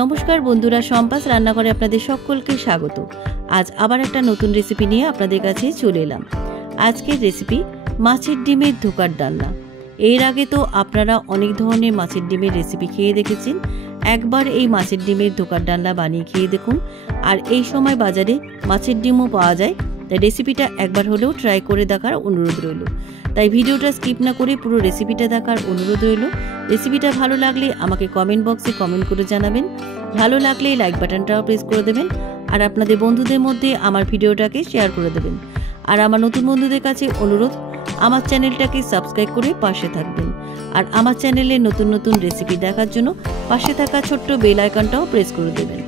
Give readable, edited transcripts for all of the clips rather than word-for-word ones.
নমস্কার বন্ধুরা, সম্পাস রান্নাঘরে আপনাদের সকলকে স্বাগত। আজ আবার একটা নতুন রেসিপি নিয়ে আপনাদের কাছে চলে এলাম। আজকের রেসিপি মাছের ডিমের ধোকার ডালনা। এর আগে তো আপনারা অনেক ধরনের মাছের ডিমের রেসিপি খেয়ে দেখেছেন। একবার এই মাছের ডিমের ধোকার ডালনা বানিয়ে খেয়ে দেখুন। আর এই সময় বাজারে মাছের ডিমও পাওয়া যায়, তাই রেসিপিটা একবার হলেও ট্রাই করে দেখার অনুরোধ রইল। তাই ভিডিওটা স্কিপ না করে পুরো রেসিপিটা দেখার অনুরোধ রইল। রেসিপিটা ভালো লাগলে আমাকে কমেন্ট বক্সে কমেন্ট করে জানাবেন। ভালো লাগলে লাইক বাটনটাও প্রেস করে দেবেন আর আপনাদের বন্ধুদের মধ্যে আমার ভিডিওটাকে শেয়ার করে দেবেন। আর আমার নতুন বন্ধুদের কাছে অনুরোধ, আমার চ্যানেলটাকে সাবস্ক্রাইব করে পাশে থাকবেন। আর আমার চ্যানেলে নতুন নতুন রেসিপি দেখার জন্য পাশে থাকা ছোট্ট বেল আইকনটাও প্রেস করে দেবেন।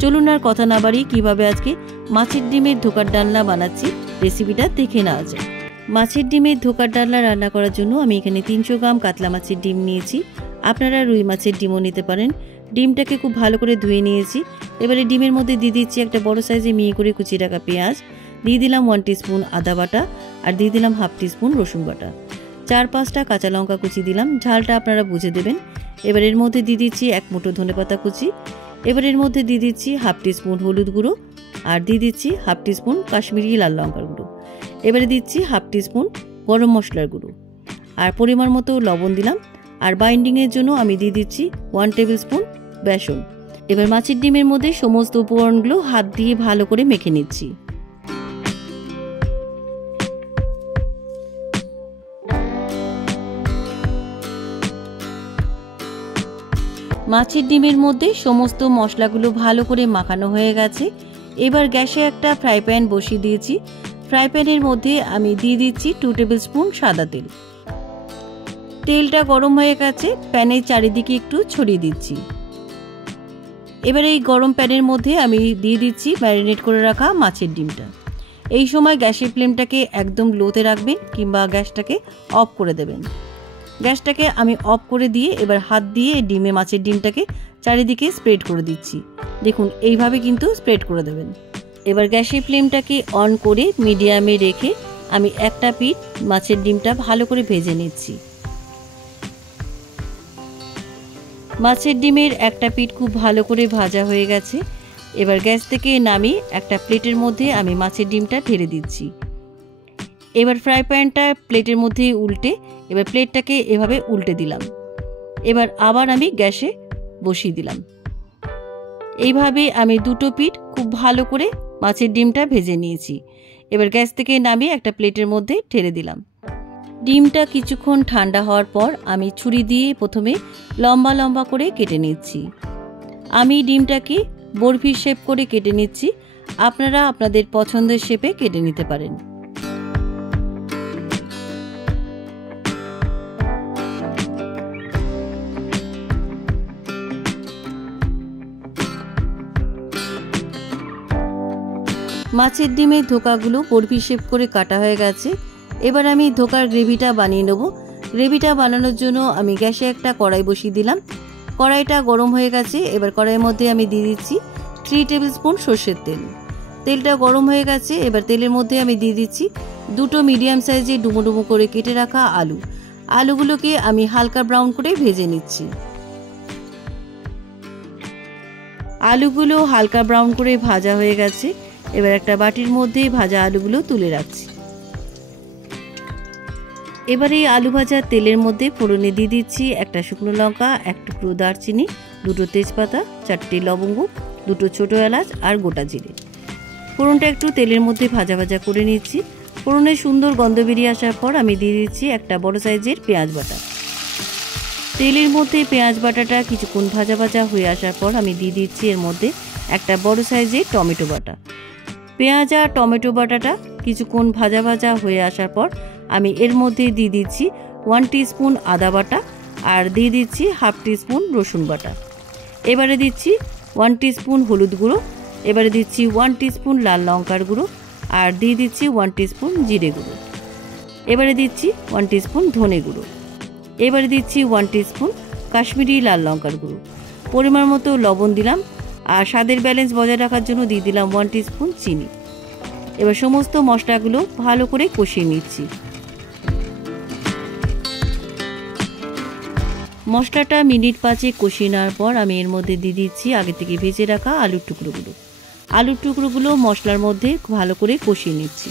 চলুন আর কথা না বাড়িয়ে কীভাবে আজকে মাছের ডিমের ধোকার ডালনা বানাচ্ছি রেসিপিটা দেখে নেওয়া যায়। মাছের ডিমের ধোকার ডালনা রান্না করার জন্য আমি এখানে 300 গ্রাম কাতলা মাছের ডিম নিয়েছি। আপনারা রুই মাছের ডিমও নিতে পারেন। ডিমটাকে খুব ভালো করে ধুয়ে নিয়েছি। এবারে ডিমের মধ্যে দিয়ে দিচ্ছি একটা বড় সাইজে মিহি করে কুচিয়ে রাখা পেঁয়াজ, দিয়ে দিলাম 1 টিস্পুন আদা বাটা, আর দিয়ে দিলাম 1/2 টিস্পুন রসুন বাটা, 4-5টা কাঁচা লঙ্কা কুচি দিলাম। ঝালটা আপনারা বুঝে দেবেন। এবার এর মধ্যে দিয়ে দিচ্ছি 1 মুঠো ধনেপাতা কুচি। এবার এর মধ্যে দিয়ে দিচ্ছি 1/2 টিস্পুন হলুদ গুঁড়ো, আর দিয়ে দিচ্ছি 1/2 টিস্পুন কাশ্মীরি লাল লঙ্কার গুঁড়ো। এবারে দিচ্ছি 1/2 টিস্পুন গরম মশলার গুঁড়ো, আর পরিমাণ মতো লবণ দিলাম। আর বাইন্ডিংয়ের জন্য আমি দিয়ে দিচ্ছি 1 টেবিল স্পুন বেসন। এবার মাছের ডিমের মধ্যে সমস্ত উপকরণগুলো হাত দিয়ে ভালো করে মেখে নিচ্ছি। মাছের ডিমের মধ্যে সমস্ত মশলাগুলো ভালো করে মাখানো হয়ে গেছে। এবার গ্যাসে একটা ফ্রাই প্যান বসিয়ে দিয়েছি। ফ্রাই প্যানের মধ্যে আমি দিয়ে দিচ্ছি 2 টেবিল স্পুন সাদা তেল। তেলটা গরম হয়ে গেছে, প্যানের চারিদিকে একটু ছড়িয়ে দিচ্ছি। এবার এই গরম প্যানের মধ্যে আমি দিয়ে দিচ্ছি ম্যারিনেট করে রাখা মাছের ডিমটা। এই সময় গ্যাসের ফ্লেমটাকে একদম লোতে রাখবেন কিংবা গ্যাসটাকে অফ করে দেবেন। গ্যাসটাকে আমি অফ করে দিয়ে এবার হাত দিয়ে মাছের ডিমটাকে চারিদিকে স্প্রেড করে দিচ্ছি। দেখুন, এইভাবে কিন্তু স্প্রেড করে দেবেন। এবার গ্যাসের ফ্লেমটাকে অন করে মিডিয়ামে রেখে আমি একটা পিঠ মাছের ডিমটা ভালো করে ভেজে নিচ্ছি। মাছের ডিমের একটা পিঠ খুব ভালো করে ভাজা হয়ে গেছে। এবার গ্যাস থেকে নামিয়ে একটা প্লেটের মধ্যে আমি মাছের ডিমটা ঢেলে দিচ্ছি। এবার ফ্রাই প্যানটা প্লেটের মধ্যে উল্টে এবার প্লেটটাকে এভাবে উল্টে দিলাম। এবার আবার আমি গ্যাসে বসিয়ে দিলাম। এইভাবে আমি দুটো পিঠ খুব ভালো করে মাছের ডিমটা ভেজে নিয়েছি। এবার গ্যাস থেকে নামিয়ে একটা প্লেটের মধ্যে ঢেলে দিলাম। ডিমটা কিছুক্ষণ ঠান্ডা হওয়ার পর আমি ছুরি দিয়ে প্রথমে লম্বা লম্বা করে কেটে নিচ্ছি। আমি ডিমটাকে বরফির শেপ করে কেটে নিচ্ছি। আপনারা আপনাদের পছন্দের শেপে কেটে নিতে পারেন। মাছের ডিমের ধোকাগুলো বরফি শেপ করে কাটা হয়ে গেছে। এবার আমি ধোকার গ্রেভিটা বানিয়ে নেব। গ্রেভিটা বানানোর জন্য আমি গ্যাসে একটা কড়াই বসিয়ে দিলাম। কড়াইটা গরম হয়ে গেছে। এবার কড়াইয়ের মধ্যে আমি দিয়ে দিচ্ছি 3 টেবিল স্পুন সর্ষের তেল। তেলটা গরম হয়ে গেছে। এবার তেলের মধ্যে আমি দিয়ে দিচ্ছি 2টো মিডিয়াম সাইজে ডুমো ডুমো করে কেটে রাখা আলু। আলুগুলোকে আমি হালকা ব্রাউন করে ভেজে নিচ্ছি। আলুগুলো হালকা ব্রাউন করে ভাজা হয়ে গেছে। এবার একটা বাটির মধ্যে ভাজা আলুগুলো তুলে রাখছি। এবার এই আলু ভাজা তেলের মধ্যে ফোড়নে দিয়ে দিচ্ছি একটা শুকনো লঙ্কা, 1 টুকরো দারচিনি, 2টো তেজপাতা, 4টে লবঙ্গ, 2টো ছোটো এলাচ আর গোটা জিরে। ফোড়নটা একটু তেলের মধ্যে ভাজা ভাজা করে নিচ্ছি। ফোড়নের সুন্দর গন্ধ বেরিয়ে আসার পর আমি দিয়ে দিচ্ছি একটা বড় সাইজের পেঁয়াজ বাটা। তেলের মধ্যে পেঁয়াজ বাটাটা কিছুক্ষণ ভাজা ভাজা হয়ে আসার পর আমি দিয়ে দিচ্ছি এর মধ্যে একটা বড় সাইজের টমেটো বাটা। পেঁয়াজ আর টমেটো বাটাটা কিছুক্ষণ ভাজা ভাজা হয়ে আসার পর আমি এর মধ্যে দিয়ে দিচ্ছি 1 টিস্পুন আদা বাটা, আর দিয়ে দিচ্ছি 1/2 টিস্পুন রসুন বাটা। এবারে দিচ্ছি 1 টিস্পুন হলুদ গুঁড়ো, এবারে দিচ্ছি 1 টিস্পুন লাল লঙ্কার গুঁড়ো, আর দিয়ে দিচ্ছি 1 টিস্পুন জিরে গুঁড়ো। এবারে দিচ্ছি 1 টিস্পুন ধনে গুঁড়ো। এবারে দিচ্ছি 1 টিস্পুন কাশ্মীরি লাল লঙ্কার গুঁড়ো। পরিমাণ মতো লবণ দিলাম, আর স্বাদের ব্যালেন্স বজায় রাখার জন্য দিয়ে দিলাম 1 টিস্পুন চিনি। এবার সমস্ত মশলাগুলো ভালো করে কষিয়ে নিচ্ছি। মশলাটা মিনিট 5 কষিয়ে নেওয়ার পর আমি এর মধ্যে দিয়ে দিচ্ছি আগে থেকে ভেজে রাখা আলুর টুকরোগুলো। আলুর টুকরোগুলো মশলার মধ্যে ভালো করে কষিয়ে নিচ্ছি।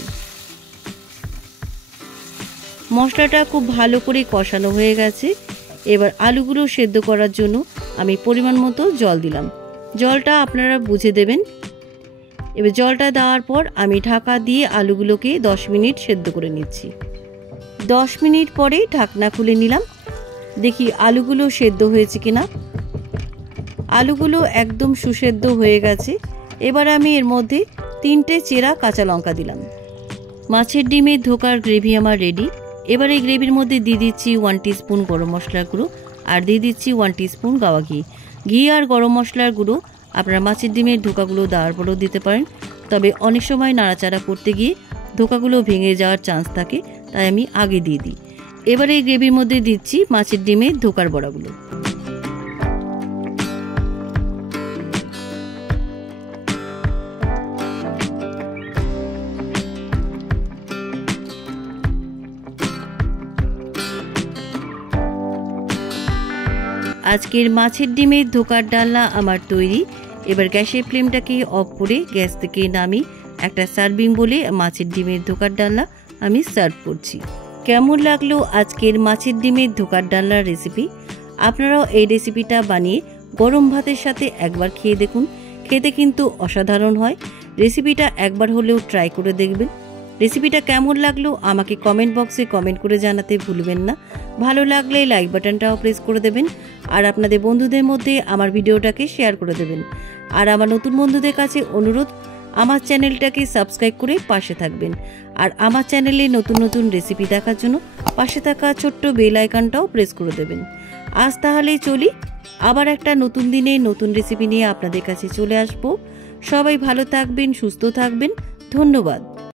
মশলাটা খুব ভালো করে কষানো হয়ে গেছে। এবার আলুগুলো সেদ্ধ করার জন্য আমি পরিমাণ মতো জল দিলাম। জলটা আপনারা বুঝে দেবেন। এবার জলটা দেওয়ার পর আমি ঢাকা দিয়ে আলুগুলোকে 10 মিনিট সেদ্ধ করে নিচ্ছি। 10 মিনিট পরে ঢাকনা খুলে নিলাম, দেখি আলুগুলো সেদ্ধ হয়েছে কিনা। আলুগুলো একদম সুসেদ্ধ হয়ে গেছে। এবার আমি এর মধ্যে 3টে চেরা কাঁচা লঙ্কা দিলাম। মাছের ডিমের ধোকার গ্রেভি আমার রেডি। এবার এই গ্রেভির মধ্যে দিয়ে দিচ্ছি 1 টিস্পুন গরম মশলার গুঁড়ো আর দিয়ে দিচ্ছি 1 টিস্পুন গাওয়া ঘি। ঘি আর গরম মশলার গুঁড়ো আপনারা মাছের ডিমের ধোকাগুলো দেওয়ার পরেও দিতে পারেন, তবে অনেক সময় নাড়াচাড়া করতে গিয়ে ধোকাগুলো ভেঙে যাওয়ার চান্স থাকে, তাই আমি আগে দিয়ে দিই। এবার এই গ্রেভির মধ্যে দিচ্ছি মাছের ডিমের ধোকার বড়াগুলো। আজকের মাছের ডিমের ধোকার ডালনা আমার তৈরি। এবার গ্যাসের ফ্লেমটাকে অফ করে গ্যাস থেকে নামিয়ে একটা সার্ভিং বলে মাছের ডিমের ধোকার ডালনা আমি সার্ভ করছি। কেমন লাগলো আজকের মাছের ডিমের ধোকার ডালনার রেসিপি? আপনারাও এই রেসিপিটা বানিয়ে গরম ভাতের সাথে একবার খেয়ে দেখুন, খেতে কিন্তু অসাধারণ হয়। রেসিপিটা একবার হলেও ট্রাই করে দেখবেন। রেসিপিটা কেমন লাগলো আমাকে কমেন্ট বক্সে কমেন্ট করে জানাতে ভুলবেন না। ভালো লাগলে লাইক বাটনটাও প্রেস করে দেবেন আর আপনাদের বন্ধুদের মধ্যে আমার ভিডিওটাকে শেয়ার করে দেবেন। আর আমার নতুন বন্ধুদের কাছে অনুরোধ, আমার চ্যানেলটাকে সাবস্ক্রাইব করে পাশে থাকবেন। আর আমার চ্যানেলে নতুন নতুন রেসিপি দেখার জন্য পাশে থাকা ছোট্ট বেল আইকনটাও প্রেস করে দেবেন। আজ তাহলে চলি, আবার একটা নতুন দিনে নতুন রেসিপি নিয়ে আপনাদের কাছে চলে আসবো। সবাই ভালো থাকবেন, সুস্থ থাকবেন। ধন্যবাদ।